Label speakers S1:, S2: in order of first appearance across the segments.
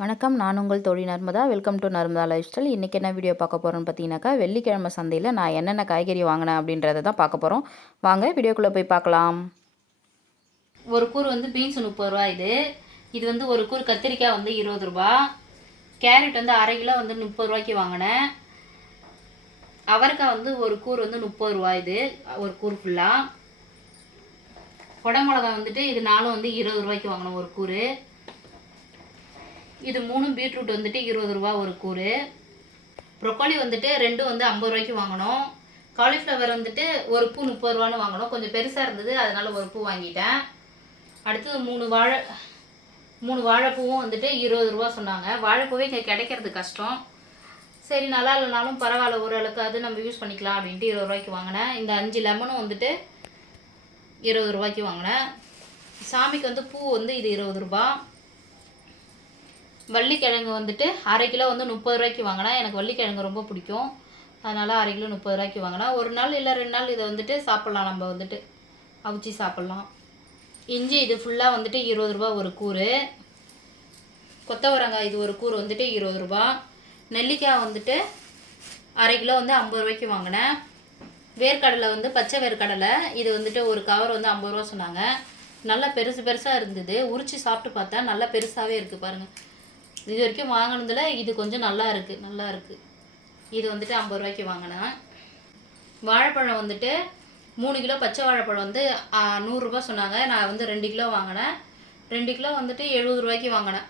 S1: வணக்கம் நான் உங்கள் தோழி Narmada. Welcome to Narmada lifestyle இன்றைக்கி என்ன வீடியோ பார்க்க போகிறோன்னு பார்த்தீங்கன்னாக்கா வெள்ளிக்கிழமை சந்தையில் நான் என்னென்ன காய்கறி வாங்கினேன் அப்படின்றத தான் பார்க்க போகிறோம் வாங்க வீடியோக்குள்ளே போய் பார்க்கலாம்.
S2: ஒரு கூறு வந்து பீன்ஸ் முப்பது ரூபா இது. இது வந்து ஒரு கூறு கத்திரிக்காய் வந்து இருபது ரூபா. கேரட் வந்து அரை கிலோ வந்து முப்பது ரூபாய்க்கு வாங்கினேன். அவரைக்காய் வந்து ஒரு கூறு வந்து முப்பது ரூபா இது. ஒரு கூறு ஃபுல்லாக குடமிளகா வந்துட்டு இது நாலும் வந்து இருபது ரூபாய்க்கு வாங்கினோம் ஒரு கூறு. இது மூணும் பீட்ரூட் வந்துட்டு இருபது ரூபா ஒரு கூறு. ப்ரொக்கோலி வந்துட்டு ரெண்டும் வந்து ஐம்பது ரூபாய்க்கு வாங்கினோம் காலிஃப்ளவர் வந்துட்டு ஒரு பூ முப்பது ரூபான்னு வாங்கினோம் கொஞ்சம் பெருசாக இருந்தது அதனால் ஒரு பூ வாங்கிட்டேன். அடுத்தது மூணு வாழை மூணு வாழைப்பூவும் வந்துட்டு இருபது ரூபா சொன்னாங்க. வாழைப்பூவே இங்கே கிடைக்கிறது கஷ்டம். சரி நல்லா இல்லைனாலும் பரவாயில்ல ஓரளவுக்கு அது நம்ம யூஸ் பண்ணிக்கலாம் அப்படின்ட்டு இருபது ரூபாய்க்கு வாங்கினேன். இந்த அஞ்சு லெமனும் வந்துட்டு இருபது ரூபாய்க்கு வாங்கினேன். சாமிக்கு வந்து பூ வந்து இது இருபது ரூபா. வள்ளிக்கிழங்கு வந்துட்டு அரை கிலோ வந்து முப்பது ரூபாய்க்கு வாங்கினா எனக்கு வள்ளிக்கிழங்கு ரொம்ப பிடிக்கும். அதனால் அரை கிலோ முப்பது ரூபாய்க்கு வாங்கினா ஒரு நாள் இல்லை ரெண்டு நாள் இதை வந்துட்டு சாப்பிட்லாம் நம்ம வந்துட்டு. அவிச்சு சாப்பிட்லாம். இஞ்சி இது ஃபுல்லாக வந்துட்டு இருபது ரூபா ஒரு கூறு. கொத்தவரங்காய் இது ஒரு கூறு வந்துட்டு இருபது ரூபா நெல்லிக்காய் வந்துட்டு அரை கிலோ வந்து ஐம்பது ரூபாய்க்கு வாங்கினேன். வேர்க்கடலை வந்து பச்சை வேர்க்கடலை இது வந்துட்டு ஒரு கவர் வந்து ஐம்பது ரூபா சொன்னாங்க. நல்லா பெருசு பெருசாக இருந்தது. உரிச்சு சாப்பிட்டு பார்த்தா நல்லா பெருசாகவே இருக்குது பாருங்கள் இது வரைக்கும் வாங்கினதில் இது கொஞ்சம் நல்லா இருக்குது நல்லா இருக்குது இது வந்துட்டு ஐம்பது ரூபாய்க்கு வாங்கினேன். வாழைப்பழம் வந்துட்டு மூணு கிலோ பச்சை வாழைப்பழம் வந்து நூறுரூபா சொன்னாங்க. நான் வந்து ரெண்டு கிலோ வாங்கினேன். ரெண்டு கிலோ வந்துட்டு எழுபது ரூபாய்க்கு வாங்கினேன்.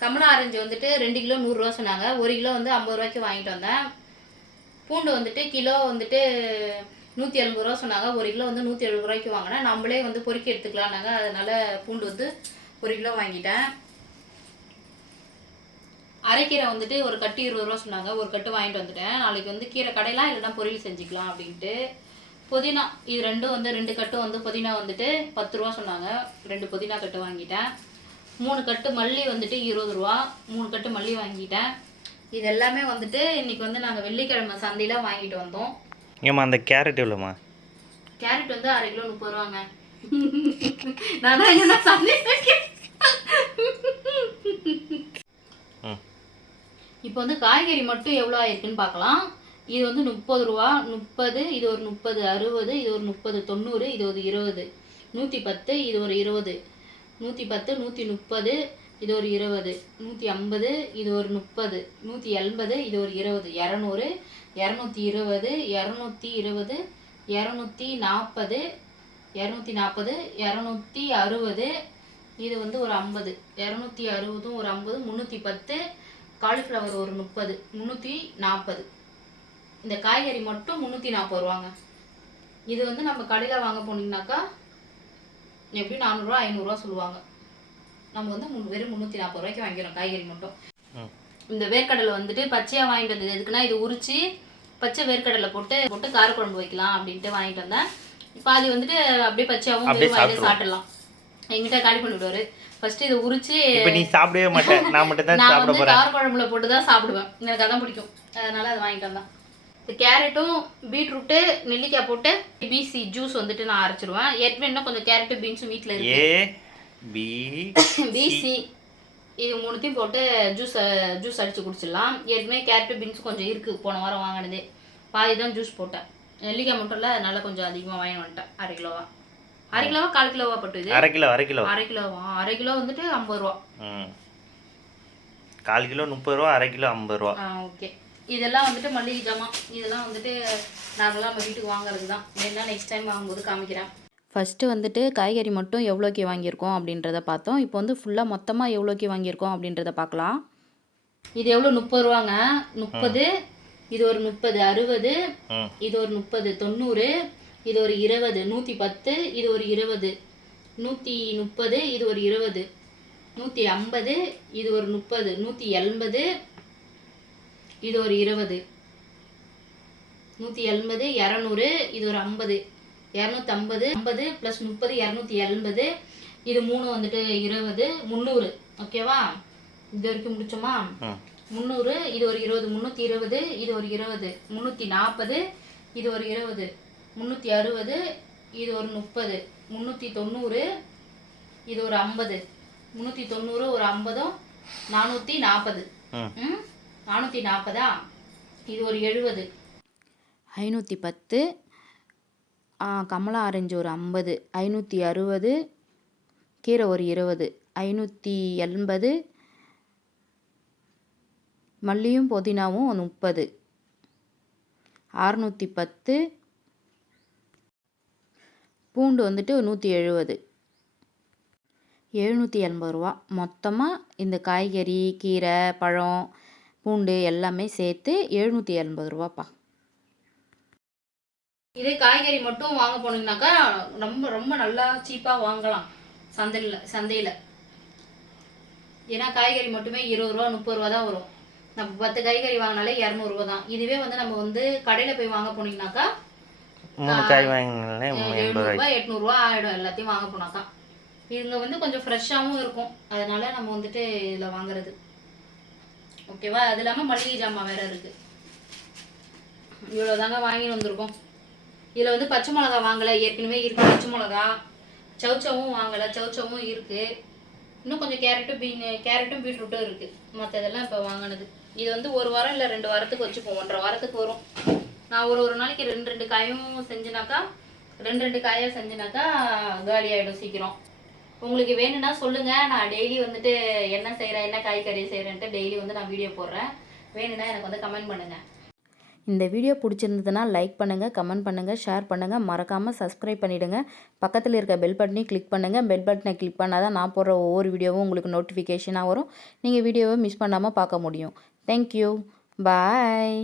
S2: கமலா ஆரஞ்சு வந்துட்டு ரெண்டு கிலோ நூறுரூவா சொன்னாங்க. ஒரு கிலோ வந்து ஐம்பது ரூபாய்க்கு வாங்கிட்டு வந்தேன். பூண்டு வந்துட்டு கிலோ வந்துட்டு நூற்றி எழுபது ரூபா சொன்னாங்க. ஒரு கிலோ வந்து நூற்றி எழுபது ரூபாய்க்கு வாங்கினேன். நம்மளே வந்து பொறுக்கி எடுத்துக்கலாம்னாங்க. அதனால் பூண்டு வந்து ஒரு கிலோ வாங்கிட்டேன். அரைக்கீரை வந்துட்டு ஒரு கட்டு இருபது ரூபா சொன்னாங்க. ஒரு கட்டு வாங்கிட்டு வந்துட்டேன். நாளைக்கு வந்து கீரை கடையெல்லாம் இல்லைன்னா பொரியல் செஞ்சுக்கலாம் அப்படின்ட்டு. புதினா இது ரெண்டும் வந்து ரெண்டு கட்டு வந்து புதினா வந்துட்டு பத்து ரூபா சொன்னாங்க. ரெண்டு புதினா கட்டு வாங்கிட்டேன். மூணு கட்டு மல்லி வந்துட்டு இருபது ரூபா. மூணு கட்டு மல்லி வாங்கிட்டேன். இது எல்லாமே வந்துட்டு இன்னைக்கு வந்து நாங்கள் வெள்ளிக்கிழமை சந்தையில வாங்கிட்டு வந்தோம்.
S3: ஏம்மா அந்த கேரட் எவ்வளோம்மா?
S2: கேரட் வந்து அரை கிலோ முப்பது ரூபாங்க. நான் தான் என்ன.
S3: ம்
S2: இப்போ வந்து காய்கறி மட்டும் எவ்வளோ ஆயிருக்குன்னு பார்க்கலாம். இது வந்து முப்பது ரூபா முப்பது இது ஒரு முப்பது அறுபது இது ஒரு முப்பது தொண்ணூறு இது ஒரு இருபது. நூற்றி பத்து இது ஒரு இருபது. நூற்றி பத்து நூற்றி முப்பது இது ஒரு இருபது. நூற்றி ஐம்பது இது ஒரு முப்பது. நூற்றி எண்பது இது ஒரு இருபது. இரநூறு இரநூத்தி இருபது இரநூத்தி இருபது இரநூத்தி நாற்பது இரநூத்தி நாற்பது இரநூத்தி அறுபது இது வந்து ஒரு ஐம்பது. இரநூத்தி அறுபதும் ஒரு ஐம்பது முந்நூற்றி பத்து காலிஃப்ளவர் ஒரு முப்பது முந்நூற்றி நாற்பது இந்த காய்கறி மட்டும் முந்நூற்றி நாற்பது ரூபாங்க. இது வந்து நம்ம கடையில் வாங்க போனீங்கன்னாக்கா எப்படியும் நானூறுரூவா ஐநூறுரூவா சொல்லுவாங்க. நம்ம வந்து வெறும் முந்நூற்றி நாற்பது ரூபாய்க்கு வாங்கிக்கிறோம் காய்கறி மட்டும். இந்த வேர்க்கடலை வந்துட்டு பச்சையாக வாங்கிட்டு வந்தது. எதுக்குன்னா இது உரிச்சு பச்சை வேர்க்கடலை போட்டு போட்டு காரக்குழம்பு வைக்கலாம் அப்படின்ட்டு வாங்கிட்டு வந்தேன். பாதி வந்துட்டு அப்படியே பச்சையாகவும்
S3: சாப்பிட்டுருவோம்.
S2: சாப்பிடலாம் எங்கிட்ட காலி பண்ணி விடுவாரு. ஃபர்ஸ்ட் இதை உரிச்சு
S3: இப்போ நீ சாப்பிடவே மாட்டேன் நான் மட்டும் தான் சாப்பிட போறேன்.
S2: காரக்குழம்புல போட்டு தான் சாப்பிடுவேன். எனக்கு அதான் பிடிக்கும். அதனால அதை வாங்கிட்டு வந்தேன். இந்த கேரட்டும் பீட்ரூட்டு நெல்லிக்காய் போட்டு பிசி ஜூஸ் வந்துட்டு நான் அரைச்சிருவேன். ஏற்கனவே இன்னும் கொஞ்சம் கேரட்டு பீன்ஸும் வீட்டில் இருக்கு.
S3: ஏ பி
S2: பிசி இது மூணுத்தையும் போட்டு ஜூஸ் ஜூஸ் அடிச்சு குடிச்சிடலாம். ஏற்கனவே கேரட்டு பீன்ஸ் கொஞ்சம் இருக்குது போன வாரம் வாங்கினது. பாதி தான் ஜூஸ் போட்டேன். நெல்லிக்காய் மட்டும் இல்லை அதனால கொஞ்சம் அதிகமாக வாங்கி வந்துட்டேன். அரை கிலோவா. அரை கிலோவா கால் கிலோவா பட்டு இது?
S3: அரை கிலோ அரை கிலோ.
S2: அரை கிலோவா? அரை கிலோ வந்துட்டு ஐம்பது ரூபா.
S3: ம். கால் கிலோ முப்பது ரூபா அரை கிலோ ஐம்பது ரூபா.
S2: ஆ ஓகே. இதெல்லாம் வந்துட்டு மல்லிகை ஜாமான் இதெல்லாம் வந்துட்டு நார்மலாக நம்ம வீட்டுக்கு வாங்குறது தான். வேணா நெக்ஸ்ட் டைம் வாங்கும்போது காமிக்கிறேன்.
S1: ஃபஸ்ட்டு வந்துட்டு காய்கறி மட்டும் எவ்வளோக்கு வாங்கியிருக்கோம் அப்படின்றத பார்த்தோம். இப்போ வந்து ஃபுல்லாக மொத்தமாக எவ்வளோக்கு வாங்கியிருக்கோம் அப்படின்றத பார்க்கலாம்.
S2: இது எவ்வளோ? முப்பது ரூபாங்க. முப்பது. இது ஒரு முப்பது. அறுபது. இது ஒரு முப்பது. தொண்ணூறு. இது ஒரு இருபது. நூற்றி பத்து இது ஒரு இருபது. நூற்றி முப்பது இது ஒரு இருபது. நூற்றி ஐம்பது இது ஒரு முப்பது. நூற்றி எண்பது இது ஒரு இருபது. நூற்றி எண்பது இரநூறு இது ஒரு ஐம்பது. இரநூத்தம்பது ஐம்பது ப்ளஸ் முப்பது இரநூத்தி எண்பது. இது மூணு வந்துட்டு இருபது. முந்நூறு. ஓகேவா? இது வரைக்கும் முடிச்சோமா? முந்நூறு இது ஒரு இருபது. முந்நூற்றி இருபது இது ஒரு இருபது. முந்நூற்றி நாற்பது இது ஒரு இருபது. முந்நூற்றி அறுபது இது ஒரு முப்பது. முந்நூற்றி தொண்ணூறு இது ஒரு ஐம்பது. முந்நூற்றி தொண்ணூறு ஒரு ஐம்பதும் நானூற்றி நாற்பது.
S3: ம்
S2: ம்? நானூற்றி நாற்பதா? இது ஒரு எழுபது.
S1: ஐநூற்றி பத்து கமலா ஆரஞ்சு ஒரு ஐம்பது. ஐநூற்றி அறுபது கீரை ஒரு இருபது. ஐநூற்றி எண்பது மல்லியும் புதினாவும் முப்பது. அறுநூற்றி பத்து பூண்டு வந்துட்டு நூற்றி எழுபது. எழுநூற்றி எண்பது ரூபா. மொத்தமாக இந்த காய்கறி கீரை பழம் பூண்டு எல்லாமே சேர்த்து எழுநூற்றி எண்பது ரூபாப்பா.
S2: இதே காய்கறி மட்டும் வாங்க போனீங்கன்னாக்கா ரொம்ப ரொம்ப நல்லா சீப்பாக வாங்கலாம். சந்தையில் சந்தையில். ஏன்னா காய்கறி மட்டுமே இருபது ரூபா முப்பது ரூபா தான் வரும். நம்ம பத்து காய்கறி வாங்கினாலே இரநூறுவா தான். இதுவே வந்து நம்ம வந்து கடையில் போய் வாங்க போனீங்கனாக்கா
S3: மூணு காய் வாங்கினாலே
S2: எழுநூறுபா எட்நூறுபா ஆகிடும் எல்லாத்தையும் வாங்க போனாக்கா. இதுங்க வந்து கொஞ்சம் ஃப்ரெஷ்ஷாகவும் இருக்கும். அதனால நம்ம வந்துட்டு இதில் வாங்குறது. ஓகேவா அது இல்லாமல் மளிகை ஜாமான் வேற இருக்கு. இவ்வளோ தாங்க வாங்கிட்டு வந்திருக்கோம். இதில் வந்து பச்சை மிளகா வாங்கலை. ஏற்கனவே இருக்கு பச்சை மிளகா. சவுச்சவும் வாங்கலை. சவுச்சவும் இருக்கு. இன்னும் கொஞ்சம் கேரட்டும் பீன் கேரட்டும் பீட்ரூட்டும் இருக்கு. மற்றதெல்லாம் இப்போ வாங்கினது. இது வந்து ஒரு வாரம் இல்லை ரெண்டு வாரத்துக்கு வச்சுப்போம். ஒன்றரை வாரத்துக்கு வரும். நான் ஒரு ஒரு நாளைக்கு ரெண்டு ரெண்டு காயும் செஞ்சினாக்கா ரெண்டு ரெண்டு காயாக செஞ்சினாக்கா காலி ஆகிடும் சீக்கிரம். உங்களுக்கு வேணும்னா சொல்லுங்கள் நான் டெய்லி வந்துட்டு என்ன செய்கிறேன் என்ன காய்கறி செய்கிறேன்ட்டு டெய்லி வந்து நான் வீடியோ போடுறேன். வேணும்னா எனக்கு வந்து கமெண்ட் பண்ணுங்கள்
S1: இந்த வீடியோ பிடிச்சிருந்ததுன்னா லைக் பண்ணுங்கள் கமெண்ட் பண்ணுங்கள் ஷேர் பண்ணுங்கள் மறக்காமல் சப்ஸ்கிரைப் பண்ணிவிடுங்க பக்கத்தில் இருக்க பெல் பட்டனையும் கிளிக் பண்ணுங்கள் பெல் பட்டனை கிளிக் பண்ணால் தான் நான் போடுற ஒவ்வொரு வீடியோவும் உங்களுக்கு நோட்டிஃபிகேஷனாக வரும். நீங்கள் வீடியோவை மிஸ் பண்ணாமல் பார்க்க முடியும். Thank you bye